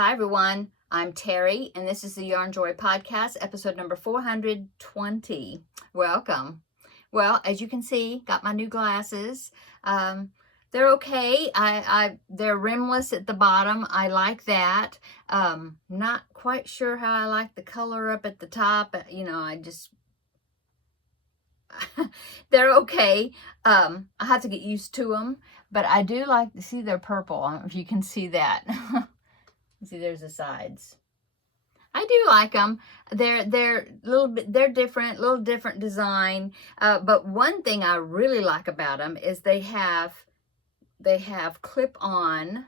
Hi everyone, I'm Terry and this is the Yarn Joy Podcast, episode number 420. Welcome. Well, as you can see, got my new glasses. They're okay. They're rimless at the bottom. I like that. Not quite sure how I like the color up at the top. They're okay. I have to get used to them, but I do like to see they're purple. I don't know if you can see that. See, there's the sides. I do like them. They're little different design. But one thing I really like about them is they have clip-on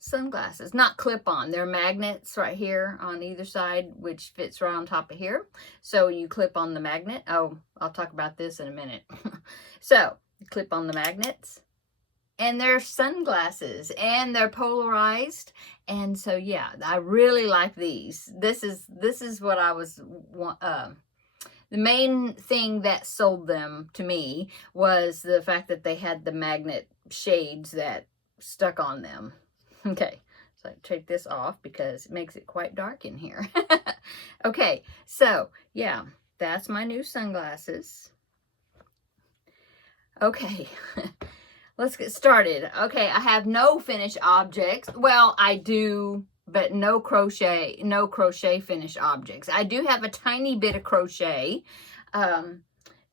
sunglasses. Not clip-on. They're magnets right here on either side, which fits right on top of here. So you clip on the magnet. Oh, I'll talk about this in a minute. So you clip on the magnets. And they're sunglasses and they're polarized. And so, yeah, I really like these. This is what I was, the main thing that sold them to me was the fact that they had the magnet shades that stuck on them. Okay, so I take this off because it makes it quite dark in here. Okay, so yeah, that's my new sunglasses. Okay. Let's get started. Okay, I have no finished objects. Well, I do, but no crochet finished objects. I do have a tiny bit of crochet.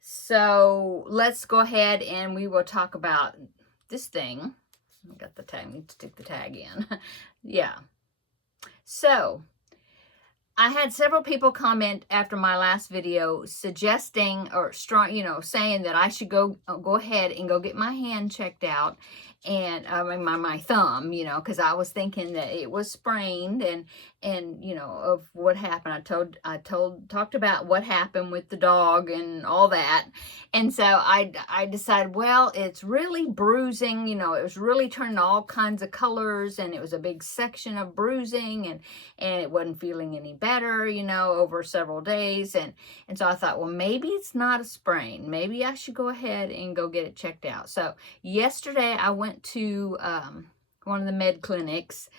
So let's go ahead and we will talk about this thing. I got the tag, I need to stick the tag in. Yeah. So I had several people comment after my last video suggesting or saying that I should go ahead and go get my hand checked out, and my thumb, because I was thinking that it was sprained and of what happened. I talked about what happened with the dog and all that, and so I decided, well, it's really bruising. It was really turning all kinds of colors, and it was a big section of bruising, and it wasn't feeling any better, over several days. And so I thought, well, maybe it's not a sprain. Maybe I should go ahead and go get it checked out. So yesterday I went to one of the med clinics,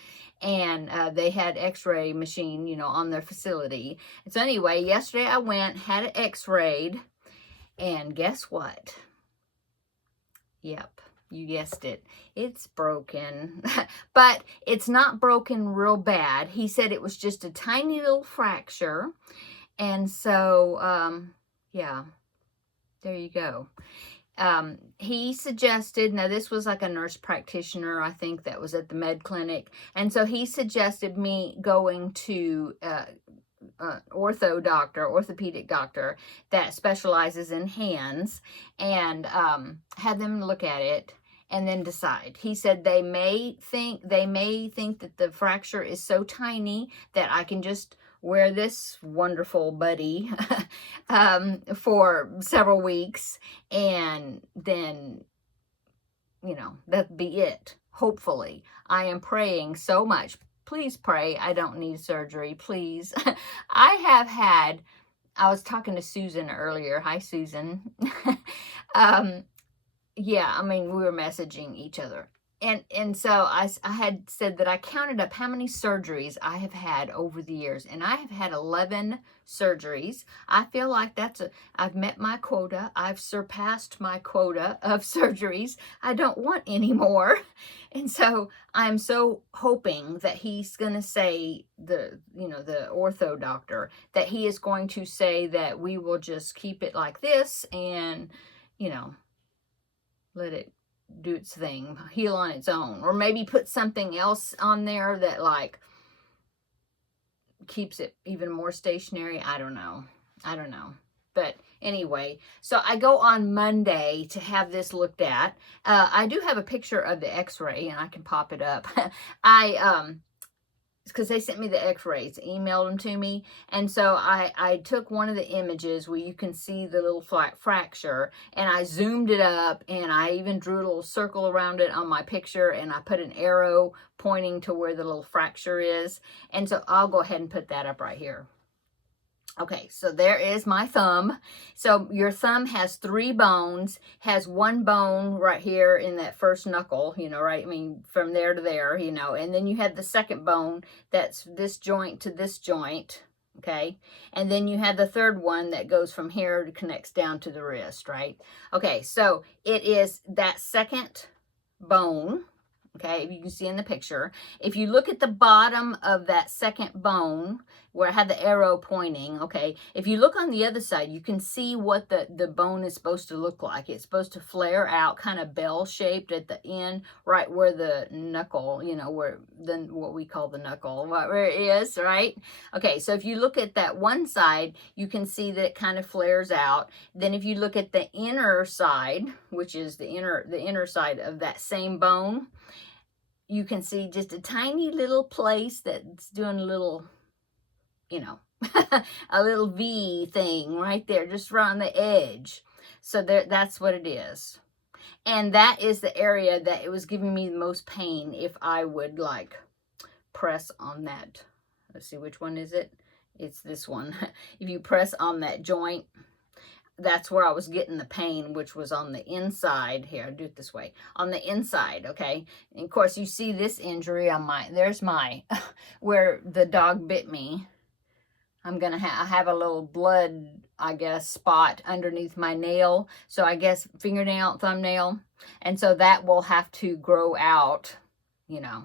and they had x-ray machine, on their facility. And so anyway, yesterday I went, had it x-rayed, and guess what? Yep. You guessed it. It's broken. But it's not broken real bad. He said it was just a tiny little fracture. And so, yeah, there you go. He suggested, now this was like a nurse practitioner, I think, that was at the med clinic. And so he suggested me going to orthopedic doctor that specializes in hands, and have them look at it and then decide. He said they may think that the fracture is so tiny that I can just wear this wonderful buddy for several weeks, and then that'd be it. Hopefully. I am praying so much. Please pray I don't need surgery, please. I was talking to Susan earlier. Hi, Susan. Yeah, we were messaging each other. And so I had said that I counted up how many surgeries I have had over the years. And I have had 11 surgeries. I feel like I've met my quota. I've surpassed my quota of surgeries. I don't want any more. And so I'm so hoping that he's going to say, the ortho doctor, that he is going to say that we will just keep it like this and, let it do its thing, heal on its own, or maybe put something else on there that like keeps it even more stationary. I don't know. But anyway, so I go on Monday to have this looked at. I do have a picture of the x-ray, and I can pop it up. Because they sent me the x-rays, emailed them to me. And so I took one of the images where you can see the little fracture, and I zoomed it up, and I even drew a little circle around it on my picture, and I put an arrow pointing to where the little fracture is. And so I'll go ahead and put that up right here. Okay, so there is my thumb. So your thumb has 3 bones, has 1 bone right here in that first knuckle, you know, right? I mean, from there to there, you know, and then you have the second bone that's this joint to this joint, okay? And then you have the third one that goes from here to connects down to the wrist, right? Okay, so it is that second bone, okay, if you can see in the picture. If you look at the bottom of that second bone, where I had the arrow pointing, okay, if you look on the other side, you can see what the bone is supposed to look like. It's supposed to flare out, kind of bell-shaped at the end, right where the knuckle, you know, where what we call the knuckle, where it is, right? Okay, so if you look at that one side, you can see that it kind of flares out. Then if you look at the inner side, which is the inner side of that same bone, you can see just a tiny little place that's doing a little, you know, a little V thing right there, just right on the edge. So there, that's what it is. And that is the area that it was giving me the most pain if I would like press on that. Let's see, which one is it? It's this one. If you press on that joint, that's where I was getting the pain, which was on the inside. Here, I'll do it this way. On the inside, okay? And of course, you see this injury on there's my, where the dog bit me. I'm going to I have a little blood, I guess, spot underneath my nail. So I guess fingernail, thumbnail. And so that will have to grow out, you know.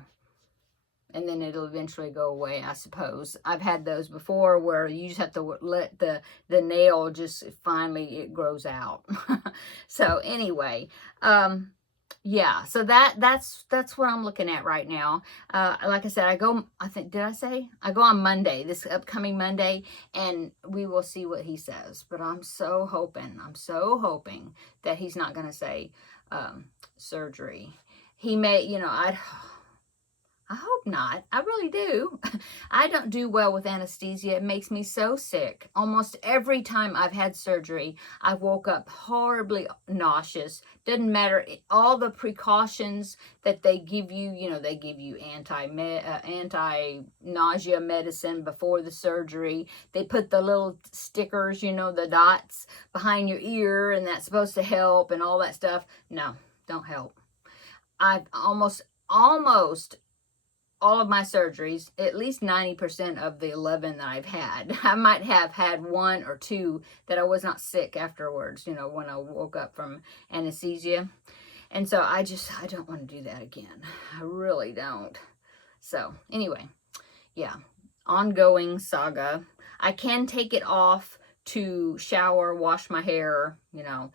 And then it'll eventually go away, I suppose. I've had those before where you just have to let the nail just finally, it grows out. So anyway, yeah, so that's what I'm looking at right now. Like I said, I go on Monday, this upcoming Monday, and we will see what he says. But I'm so hoping that he's not going to say surgery. He may, you know, I hope not. I really do. I don't do well with anesthesia. It makes me so sick. Almost every time I've had surgery, I woke up horribly nauseous. Doesn't matter. All the precautions that they give you, you know, they give you anti-nausea medicine before the surgery. They put the little stickers, you know, the dots behind your ear, and that's supposed to help and all that stuff. No, don't help. I've almost all of my surgeries, at least 90% of the 11 that I've had, I might have had 1 or 2 that I was not sick afterwards, you know, when I woke up from anesthesia. And so I don't want to do that again. I really don't. So anyway, yeah, ongoing saga. I can take it off to shower, wash my hair, you know.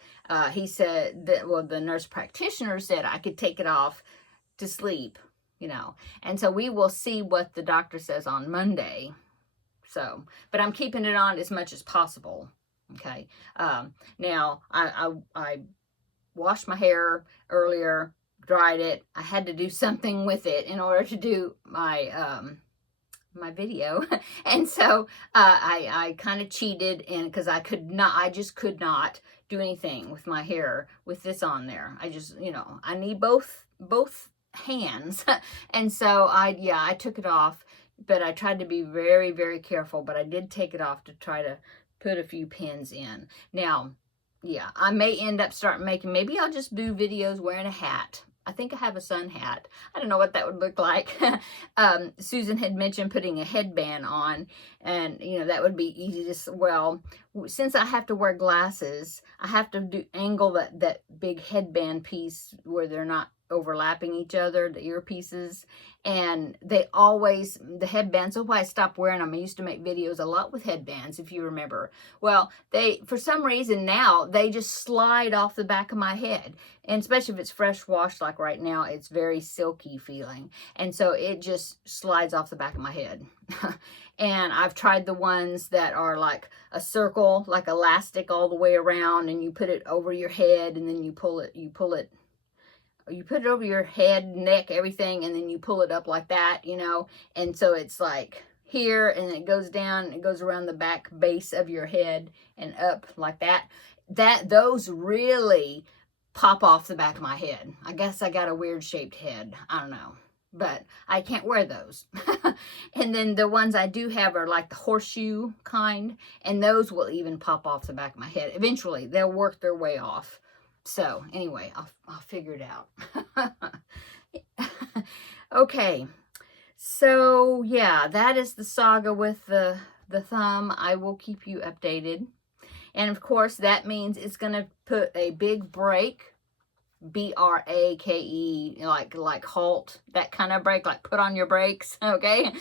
He said that, well, the nurse practitioner said I could take it off to sleep, you know. And so we will see what the doctor says on Monday. So, but I'm keeping it on as much as possible. Okay. Now I washed my hair earlier, dried it. I had to do something with it in order to do my my video. And so I kind of cheated, and because I just could not do anything with my hair with this on there. I just, you know, I need both hands. And so I took it off, but I tried to be very, very careful, but I did take it off to try to put a few pins in. Now, yeah, I may end up maybe I'll just do videos wearing a hat. I think I have a sun hat. I don't know what that would look like. Susan had mentioned putting a headband on, and you know, that would be easy to, well, since I have to wear glasses, I have to angle that big headband piece where they're not overlapping each other, the earpieces, and the headbands. That's why I stopped wearing them. I used to make videos a lot with headbands, if you remember. Well, for some reason now, they just slide off the back of my head, and especially if it's fresh washed, like right now, it's very silky feeling, and so it just slides off the back of my head. And I've tried the ones that are like a circle, like elastic all the way around, and you put it over your head, and then you put it over your head, neck, everything, and then you pull it up like that, you know, and so it's like here, and it goes down, and it goes around the back base of your head and up like that. Those really pop off the back of my head. I guess I got a weird shaped head. I don't know. but I can't wear those. And then the ones I do have are like the horseshoe kind, and those will even pop off the back of my head. Eventually, they'll work their way off. So anyway, I'll figure it out. Okay, so yeah, that is the saga with the thumb. I will keep you updated. And of course, that means it's going to put a big break, B-R-A-K-E, like halt, that kind of break, like put on your brakes, okay,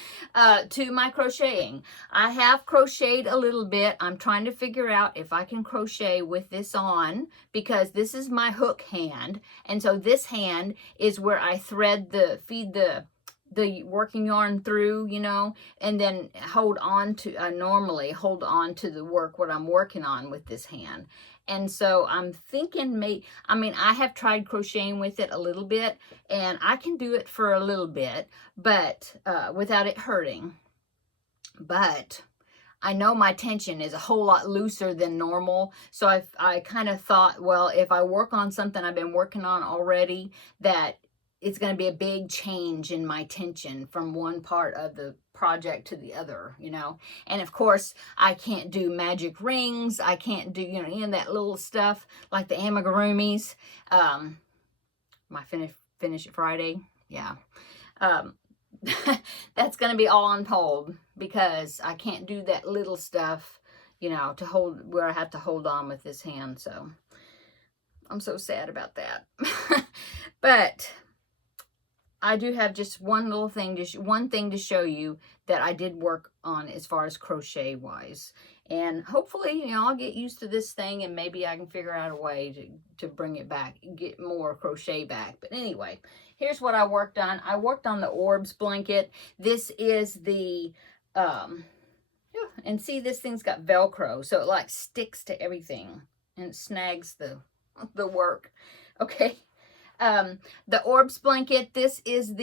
to my crocheting. I have crocheted a little bit. I'm trying to figure out if I can crochet with this on, because this is my hook hand, and so this hand is where I thread feed the working yarn through, you know, and then hold on to, normally hold on to the work, what I'm working on with this hand. And so I'm thinking I mean, I have tried crocheting with it a little bit, and I can do it for a little bit, but without it hurting. But I know my tension is a whole lot looser than normal. So I kind of thought, well, if I work on something I've been working on already, that it's going to be a big change in my tension from one part of the project to the other, you know. And of course, I can't do magic rings. I can't do, you know, any of that little stuff like the amigurumis. My finish it Friday. Yeah. That's going to be all on hold because I can't do that little stuff, you know, to hold, where I have to hold on with this hand. So I'm so sad about that. But I do have just one little thing, just one thing to show you that I did work on as far as crochet wise. And hopefully, you know, I'll get used to this thing and maybe I can figure out a way to bring it back, get more crochet back. But anyway, here's what I worked on. I worked on the orbs blanket. This is the, and see, this thing's got Velcro, so it like sticks to everything and snags the work. Okay. The orbs blanket, this is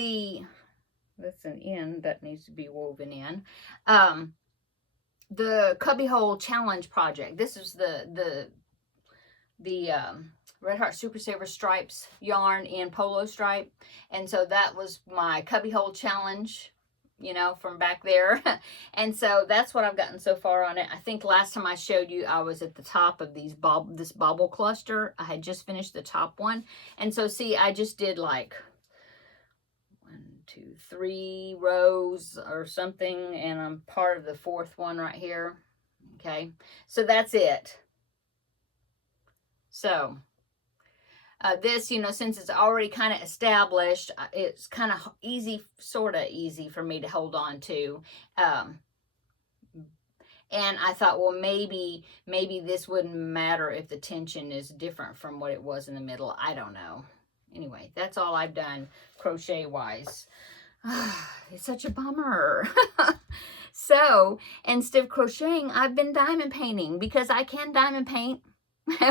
that's an end that needs to be woven in. The Cubbyhole Challenge project. This is the Red Heart Super Saver Stripes yarn in Polo Stripe. And so that was my Cubbyhole Challenge, you know, from back there. And so that's what I've gotten so far on it. I think last time I showed you, I was at the top of this bobble cluster. I had just finished the top one. And so see, I just did like 1, 2, 3 rows or something. And I'm part of the 4th one right here. Okay. So that's it. So this, you know, since it's already kind of established, it's kind of easy, sort of easy for me to hold on to. And I thought, well, maybe this wouldn't matter if the tension is different from what it was in the middle. I don't know. Anyway, that's all I've done crochet-wise. It's such a bummer. So, instead of crocheting, I've been diamond painting because I can diamond paint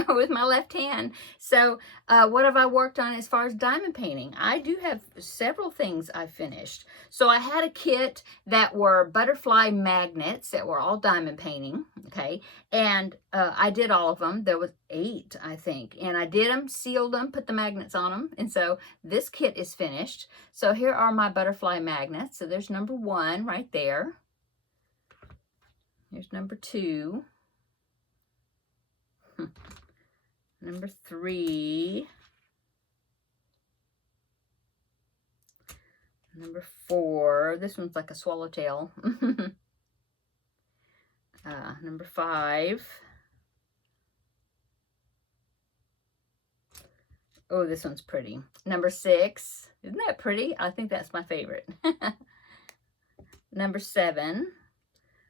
with my left hand. So what have I worked on as far as diamond painting? I do have several things I finished. So I had a kit that were butterfly magnets that were all diamond painting, okay, and I did all of them. There was 8, I think, and I did them, sealed them, put the magnets on them, and so this kit is finished. So here are my butterfly magnets. So there's number 1 right there. Here's number 2. Number 3. Number 4. This one's like a swallowtail. Number 5. Oh, this one's pretty. Number 6. Isn't that pretty? I think that's my favorite. Number 7.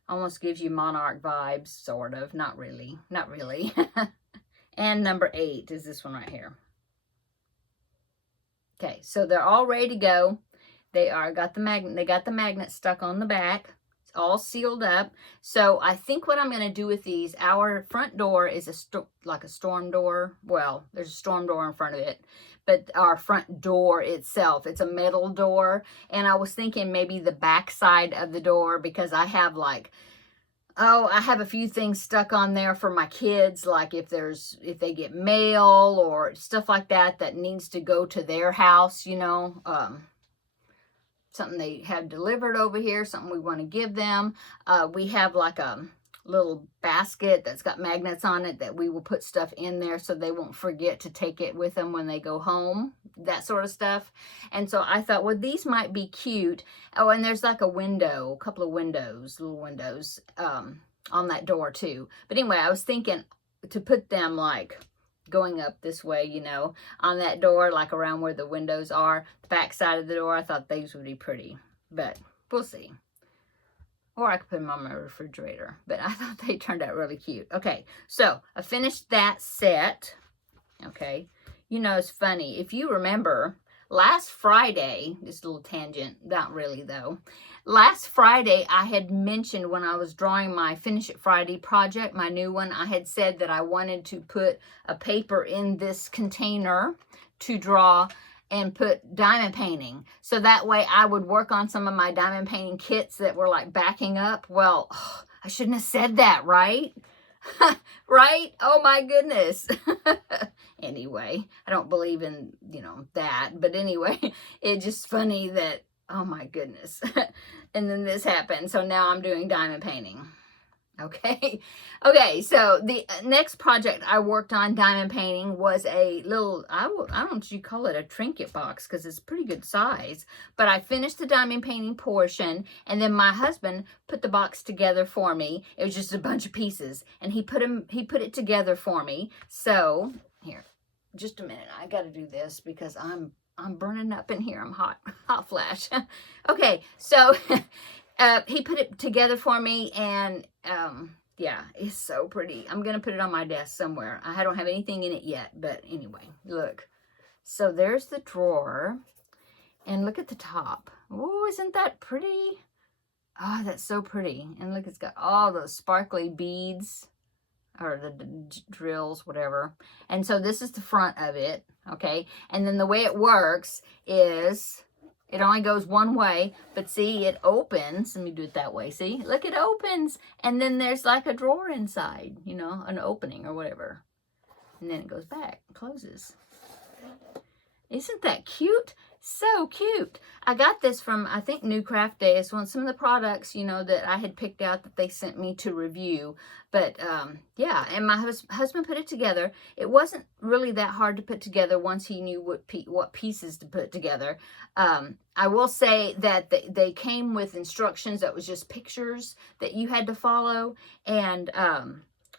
Almost gives you monarch vibes, sort of. Not really. Not really. And number 8 is this one right here. Okay, so they're all ready to go. They got the magnet stuck on the back. It's all sealed up. So I think what I'm going to do with these, our front door is like a storm door. Well, there's a storm door in front of it. But our front door itself, it's a metal door. And I was thinking maybe the back side of the door, because I have like, I have a few things stuck on there for my kids, like if they get mail or stuff like that that needs to go to their house, you know. something they have delivered over here, something we want to give them. We have like a little basket that's got magnets on it that we will put stuff in there so they won't forget to take it with them when they go home, that sort of stuff. And so I thought, well, these might be cute. Oh, and there's like a window, a couple of windows, little windows on that door too. But anyway, I was thinking to put them like going up this way, you know, on that door, like around where the windows are, the back side of the door. I thought these would be pretty, but we'll see. Or I could put them on my refrigerator. But I thought they turned out really cute. Okay, so I finished that set. Okay. You know, it's funny. If you remember, last Friday, just a little tangent, not really though. Last Friday, I had mentioned when I was drawing my Finish It Friday project, my new one, I had said that I wanted to put a paper in this container to draw and put diamond painting. So that way I would work on some of my diamond painting kits that were like backing up. Well, I shouldn't have said that, right? Right? Oh my goodness. Anyway, I don't believe in, you know, that. But anyway, it's just funny that, oh my goodness. And then this happened. So now I'm doing diamond painting. Okay. Okay. So the next project I worked on diamond painting was a little, I don't know what you call it, a trinket box, because it's pretty good size. But I finished the diamond painting portion, and then my husband put the box together for me. It was just a bunch of pieces, and he put it together for me. So here, just a minute. I got to do this because I'm burning up in here. I'm hot flash. Okay. So he put it together for me, and yeah, it's so pretty. I'm going to put it on my desk somewhere. I don't have anything in it yet, but anyway, look. So there's the drawer, and look at the top. Oh, isn't that pretty? Oh, that's so pretty. And look, it's got all those sparkly beads, or the drills, whatever. And so this is the front of it, okay? And then the way it works is it only goes one way, but see, it opens. Let me do it that way. See, look, it opens, and then there's like a drawer inside, you know, an opening or whatever. And then it goes back, closes. Isn't that cute? So cute. I got this from, I think, New Craft Day. It's some of the products, you know, that I had picked out that they sent me to review. But yeah, and my husband put it together. It wasn't really that hard to put together once he knew what pieces to put together. I will say that they came with instructions that was just pictures that you had to follow. And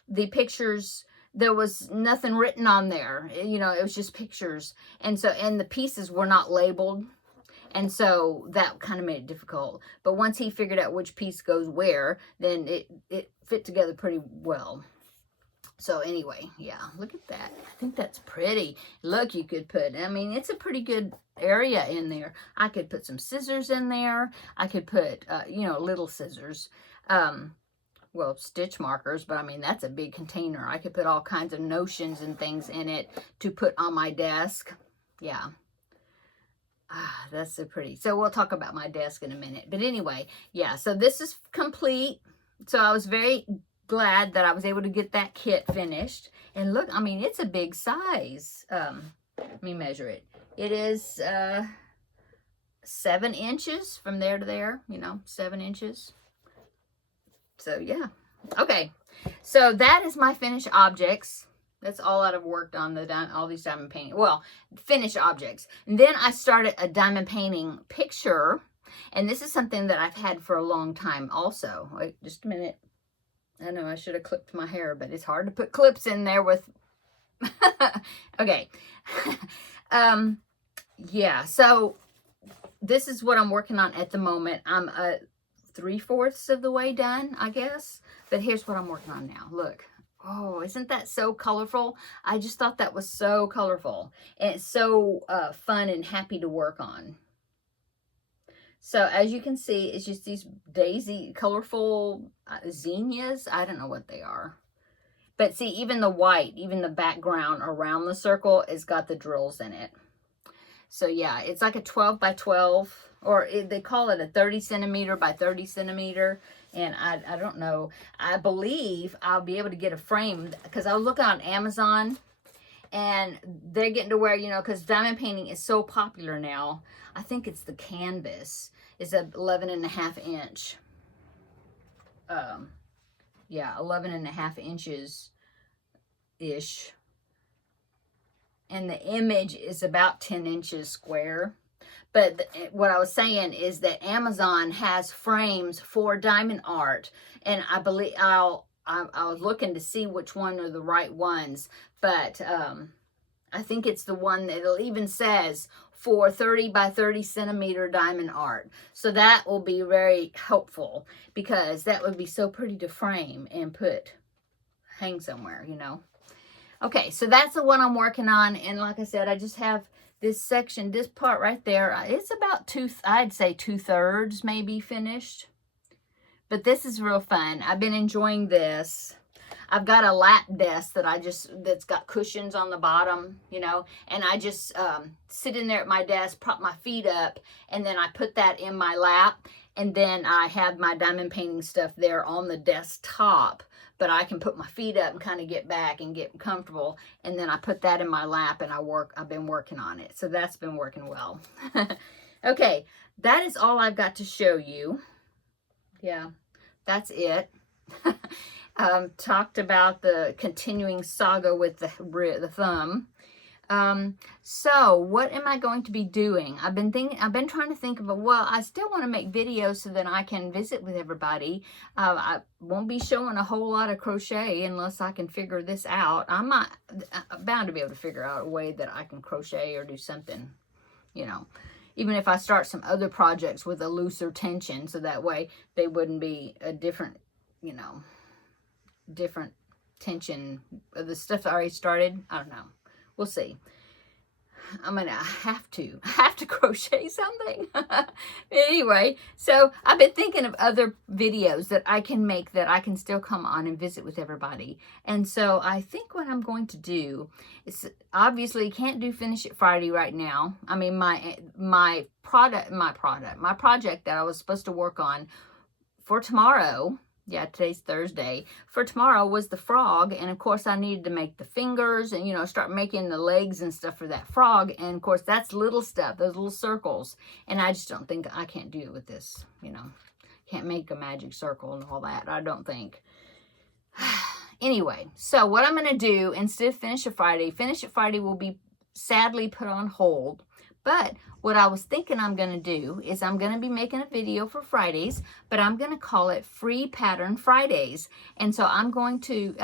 the pictures, there was nothing written on there. You know, it was just pictures. And the pieces were not labeled. And so that kind of made it difficult. But once he figured out which piece goes where, then it fit together pretty well. So anyway, yeah, look at that. I think that's pretty. Look, you could put, I mean, it's a pretty good area in there. I could put some scissors in there. I could put, you know, little scissors. Well, stitch markers, but I mean, that's a big container. I could put all kinds of notions and things in it to put on my desk. Yeah. Ah, that's so pretty. So we'll talk about my desk in a minute. But anyway, yeah, so this is complete. So I was very glad that I was able to get that kit finished. And look, I mean, it's a big size. Let me measure it. It is 7 inches from there to there, you know, 7 inches. So yeah. Okay. So that is my finished objects. That's all I've worked on, all these diamond painting. Well, finished objects. And then I started a diamond painting picture. And this is something that I've had for a long time also. Wait, just a minute. I know I should have clipped my hair, but it's hard to put clips in there with... Okay. Yeah, so this is what I'm working on at the moment. I'm 3/4 of the way done, I guess. But here's what I'm working on now. Look. Oh, isn't that so colorful? I just thought that was so colorful. And it's so fun and happy to work on. So as you can see, it's just these daisy, colorful zinnias. I don't know what they are. But see, even the white, even the background around the circle has got the drills in it. So yeah, it's like a 12 by 12, or they call it a 30 centimeter by 30 centimeter. And I don't know. I believe I'll be able to get a frame, because I was looking on Amazon, And they're getting to where, you know, because diamond painting is so popular now. I think it's the canvas is a 11.5 inch. Yeah, 11.5 inches ish. And the image is about 10 inches square. But what I was saying is that Amazon has frames for diamond art, and I believe I was looking to see which one are the right ones, but I think it's the one that it even says for 30 by 30 centimeter diamond art. So that will be very helpful, because that would be so pretty to frame and hang somewhere, you know. Okay, so that's the one I'm working on, and like I said, I just have this section, this part right there. It's about I'd say 2/3 maybe finished. But this is real fun. I've been enjoying this. I've got a lap desk that's got cushions on the bottom, you know, and I just sit in there at my desk, prop my feet up, and then I put that in my lap, and then I have my diamond painting stuff there on the desktop, but I can put my feet up and kind of get back and get comfortable, and then I put that in my lap and I've been working on it. So that's been working well. Okay, that is all I've got to show you. Yeah, that's it. Talked about the continuing saga with the thumb. So what am I going to be doing? I've been trying to think of well, I still want to make videos so that I can visit with everybody. I won't be showing a whole lot of crochet unless I can figure this out. I'm bound to be able to figure out a way that I can crochet or do something, you know, even if I start some other projects with a looser tension, so that way they wouldn't be a different, you know, different tension of the stuff I already started. I don't know. We'll see. I'm gonna have to crochet something. Anyway, so I've been thinking of other videos that I can make that I can still come on and visit with everybody. And so I think what I'm going to do is, obviously can't do Finish It Friday right now. I mean, my project that I was supposed to work on for tomorrow. Yeah, today's Thursday. For tomorrow was the frog, and of course I needed to make the fingers and, you know, start making the legs and stuff for that frog. And of course that's little stuff, those little circles, and I just don't think I can't do it with this, you know. Can't make a magic circle and all that, I don't think. Anyway, so what I'm going to do, instead of Finish It Friday will be sadly put on hold. But what I was thinking I'm going to do is I'm going to be making a video for Fridays, but I'm going to call it Free Pattern Fridays. And so I'm going to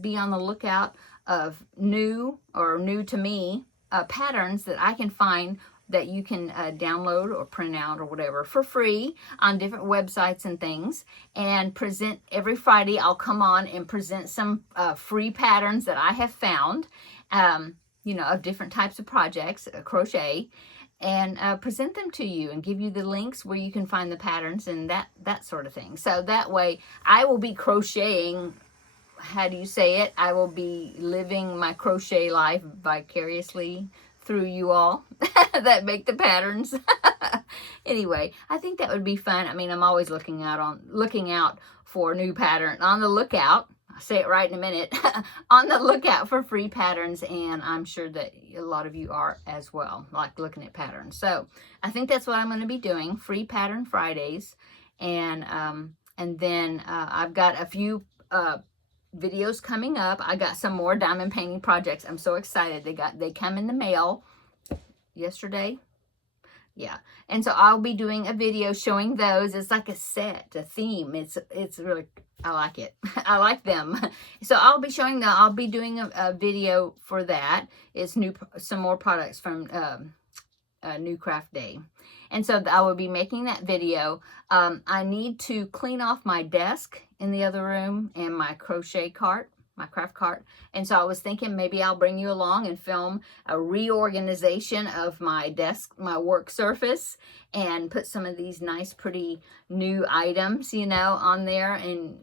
be on the lookout of new to me patterns that I can find that you can download or print out or whatever for free on different websites and things, and present every Friday. I'll come on and present some free patterns that I have found, you know, of different types of projects, crochet, and present them to you and give you the links where you can find the patterns and that sort of thing. So that way I will be crocheting, how do you say it? I will be living my crochet life vicariously through you all that make the patterns. Anyway, I think that would be fun. I mean, I'm always looking out for new pattern, on the lookout. I'll say it right in a minute. On the lookout for free patterns, and I'm sure that a lot of you are as well, like looking at patterns. So I think that's what I'm going to be doing, Free Pattern Fridays, and then I've got a few videos coming up. I got some more diamond painting projects. I'm so excited. They come in the mail yesterday. Yeah, and so I'll be doing a video showing those. It's like a set, a theme. It's really, I like it. I like them. So I'll be showing that. I'll be doing a video for that. It's some more products from New Craft Day. And so I will be making that video. I need to clean off my desk in the other room and my crochet cart, my craft cart. And so I was thinking maybe I'll bring you along and film a reorganization of my desk, my work surface, and put some of these nice, pretty new items, you know, on there and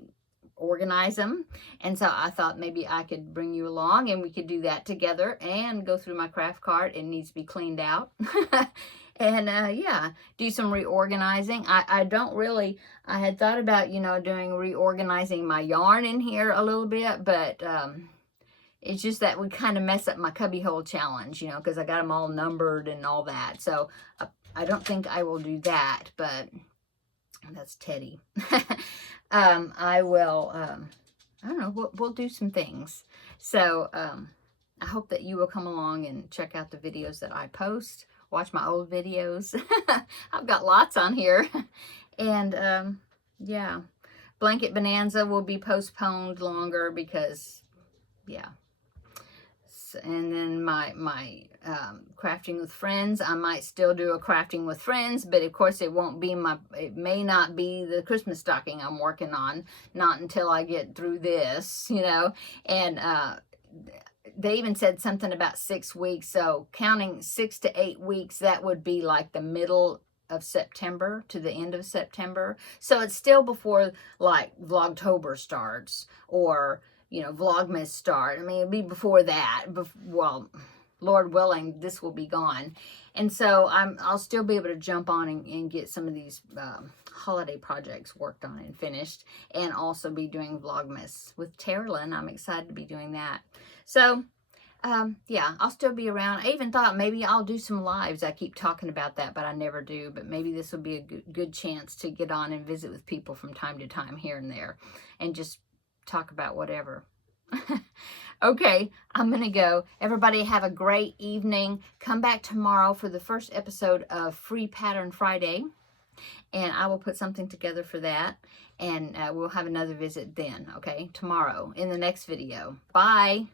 organize them. And so I thought maybe I could bring you along and we could do that together and go through my craft cart. It needs to be cleaned out. And yeah, do some reorganizing. I had thought about, you know, reorganizing my yarn in here a little bit, but It's just that we kind of mess up my cubbyhole challenge, you know, because I got them all numbered and all that. So I don't think I will do that, but that's Teddy. I will, I don't know, we'll do some things. So I hope that you will come along and check out the videos that I post. Watch my old videos. I've got lots on here. And yeah, Blanket Bonanza will be postponed longer because, yeah. And then my crafting with friends, I might still do a crafting with friends, but of course it won't be it may not be the Christmas stocking I'm working on, not until I get through this, you know. And they even said something about 6 weeks, so counting 6 to 8 weeks, that would be like the middle of September to the end of September. So it's still before like Vlogtober starts, or you know, Vlogmas start. I mean, it'll be before that. Well, Lord willing, this will be gone. And so I'll still be able to jump on and get some of these holiday projects worked on and finished, and also be doing Vlogmas with Terrilyn. I'm excited to be doing that. So, yeah, I'll still be around. I even thought maybe I'll do some lives. I keep talking about that, but I never do. But maybe this will be a good chance to get on and visit with people from time to time here and there, and just talk about whatever. Okay, I'm gonna go. Everybody have a great evening. Come back tomorrow for the first episode of Free Pattern Friday, and I will put something together for that, and we'll have another visit then, okay, tomorrow in the next video. Bye.